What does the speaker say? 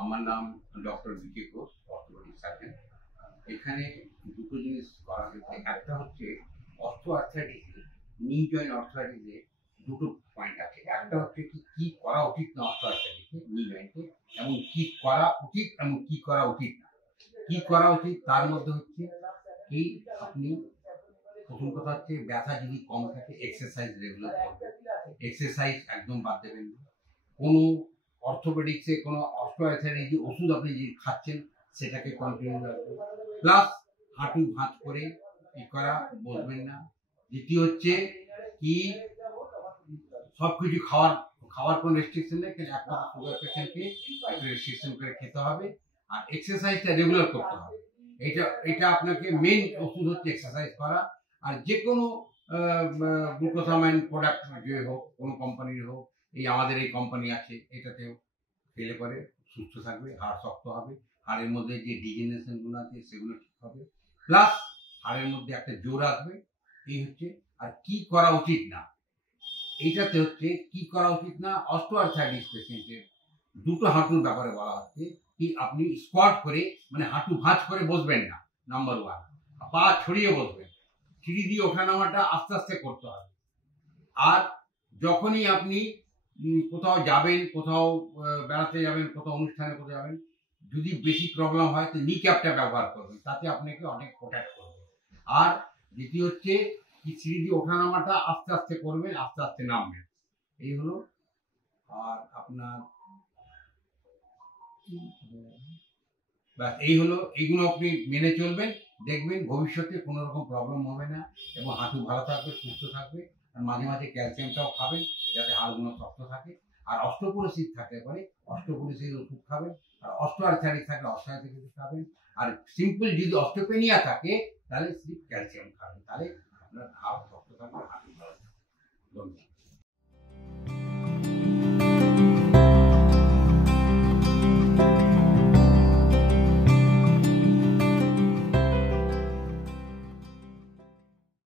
আমার নাম ডক্টর বিকে Ghosh, orthopaedic surgeon. এখানে দুটো জিনিস করা হয়েছে। একটা হচ্ছে অস্টিওআর্থ্রাইটিসে, নি জয়েন্ট অর্থোপেডিক্সে দুটো পয়েন্ট আছে। একটা হচ্ছে কি করা উচিত না অস্টিওআর্থ্রাইটিসে নি জয়েন্টে, এবং কি করা উচিত এবং কি করা উচিত না। কি করা উচিত তার মধ্যে হচ্ছে কি আপনি প্রথম কথা হচ্ছে ব্যথা যদি কম থাকে এক্সারসাইজ রেগুলার করবেন, এক্সারসাইজ একদম বাদ দেবেন না। কোনো অর্থোপেডিক্সে কোনো অস্টিওআর্থ্রাইটিস যে ওষুধ আপনি যে খাচ্ছেন সেটাকে কন্টিনিউ রাখবেন। প্লাস হাঁটু ভাঁজ করে কি করা বসবেন না। দ্বিতীয় হচ্ছে কি সবকিছু খাওয়ার কোনো রেস্ট্রিকশন নেই, কিন্তু একমাত্র সুগার পেশেন্টকে একটা রেস্ট্রিকশন করে খেতে হবে, আর এক্সারসাইজটা রেগুলার করতে হবে। এটা আপনাকে মেন ওষুধ হচ্ছে এক্সারসাইজ করা। আর যে কোনো গ্লুকোসামাইন প্রোডাক্ট যে হোক, কোনো কোম্পানির হোক, আমাদের এই কোম্পানি আছে, এটাতেও খেলে পরে সুস্থ থাকবে, হাড় শক্ত হবে, হাড়ের মধ্যে যে ডিজেনারেশনগুলো আছে সেগুলো ঠিক হবে, প্লাস হাড়ের মধ্যে একটা জোর আসবে। এই হচ্ছে। আর কি করা উচিত না, এইটাতে হচ্ছে কি করা উচিত না। অস্টিওআর্থ্রাইটিস পেশেন্টের দুটো হাঁটুর ব্যাপারে বলা হচ্ছে কি আপনি স্কোয়াট করে, মানে হাঁটু ভাঁজ করে বসবেন না, নাম্বার ওয়ান। পা ছড়িয়ে বসবেন, সিঁড়ি দিয়ে ওঠা নামাটা আস্তে আস্তে করতে হবে। আর যখনই আপনি কোথাও যাবেন, কোথাও বেড়াতে যাবেন, কোথাও অনুষ্ঠানে কোথাও যাবেন, যদি বেশি প্রবলেম হয় তো নি ক্যাপটা ব্যবহার করবেন, তাতে আপনাকে অনেক প্রোটেক্ট করবে। আর দ্বিতীয় হচ্ছে কি সিঁড়ি দিয়ে ওঠা নামাটা আস্তে আস্তে করবেন, আস্তে আস্তে নামবেন। এই হলো। আর আপনার এই হলো, এইগুলো আপনি মেনে চলবেন, দেখবেন ভবিষ্যতে কোনো রকম প্রবলেম হবে না, এবং হাঁটু ভালো থাকবে, সুস্থ থাকবে। আর মাঝে মাঝে ক্যালসিয়ামটাও খাবেন যাতে হাড়গুলো শক্ত থাকে। আর অস্টিওপোরোসিস থাকলে পরে অস্টিওপোরোসিস ওষুধ খাবেন, আর অস্টিওআর্থ্রাইটিস থাকলে অস্টিওআর্থ্রাইটিস খাবেন। আর সিম্পল যদি অস্টিওপেনিয়া থাকে তাহলে সির্ফ ক্যালসিয়াম খাবেন, তাহলে আপনার হাড় শক্ত থাকবে, হাঁটু ভালো থাকবে। ধন্যবাদ।